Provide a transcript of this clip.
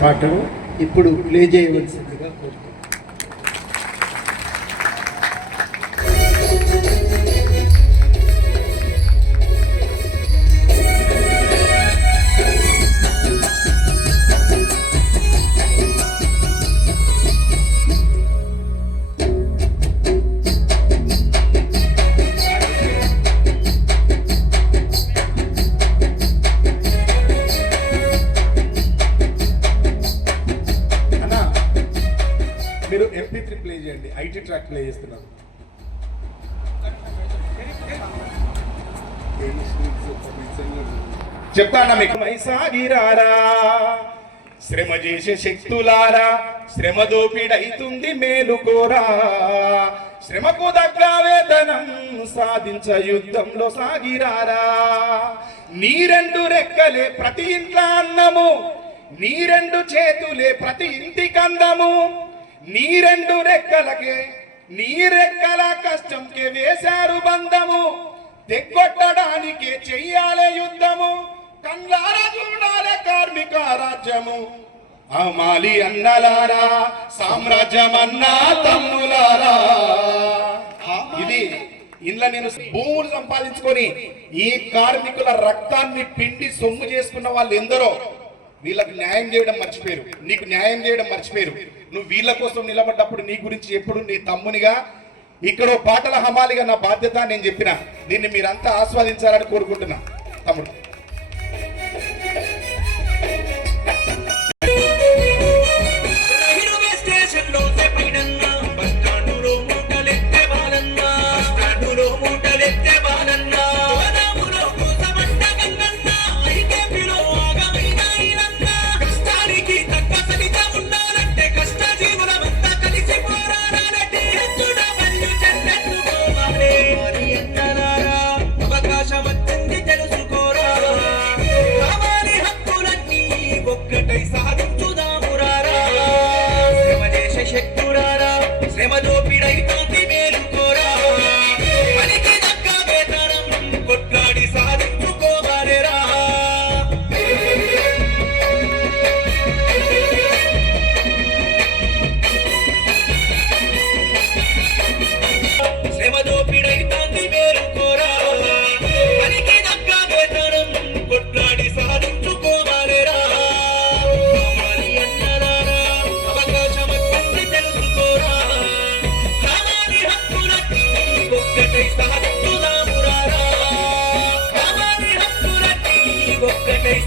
పాటను ఇప్పుడు ప్లే చేయవలసిందిగా కోరుతున్నాను. మీరు MP3 ప్లే చేయండి, ఐటీ ట్రాక్ ప్లే చేస్తున్నాను. చెప్తానా మీకు? మైసాగిరారా శ్రమ చేసే శక్తులారా, శ్రమ దోపిడైతుంది మేలుకోరా, శ్రమకు దగ్గ వేతనం సాధించ యుద్ధంలో సాగిరారా. నీ రెండు రెక్కలే ప్రతి ఇంట్లో అన్నము, నీ రెండు చేతులే ప్రతి ఇంటికి అందము, నీ రెండు రెక్కలకే నీ రెక్కల కష్టంకే వేశారు బంధము, తెగ్గొట్టడానికే చెయ్యాలే యుద్ధము, కళ్ళారా చూడాలే కార్మిక రాజ్యము. అమాలి అన్నలారా సామ్రాజ్యం అన్నా తమ్ములారా. ఇది ఇంట్లో నేను భూములు సంపాదించుకొని ఈ కార్మికుల రక్తాన్ని పిండి సొమ్ము చేసుకున్న వాళ్ళు ఎందరో వీళ్ళకి న్యాయం చేయడం మర్చిపోయారు, నీకు న్యాయం చేయడం మర్చిపోయారు. నువ్వు వీళ్ళ కోసం నిలబడ్డప్పుడు నీ గురించి ఎప్పుడు నీ తమ్మునిగా ఇక్కడ పాటల హమాలిగా నా బాధ్యత నేను చెప్పిన. దీన్ని మీరంతా ఆస్వాదించాలని కోరుకుంటున్నా. తమ్ముడు శ్రమ దోపిడైతోంది మేలుకోరా, పనికి దక్క వేతనం కొట్లాడి సాధించుకోవాలేరా. శ్రమ దోపిడైతోంది మేలుకోరా, పనికి దక్క వేతనం కొట్లాడి సాధించుకోవాలేరా. ఒక్కటై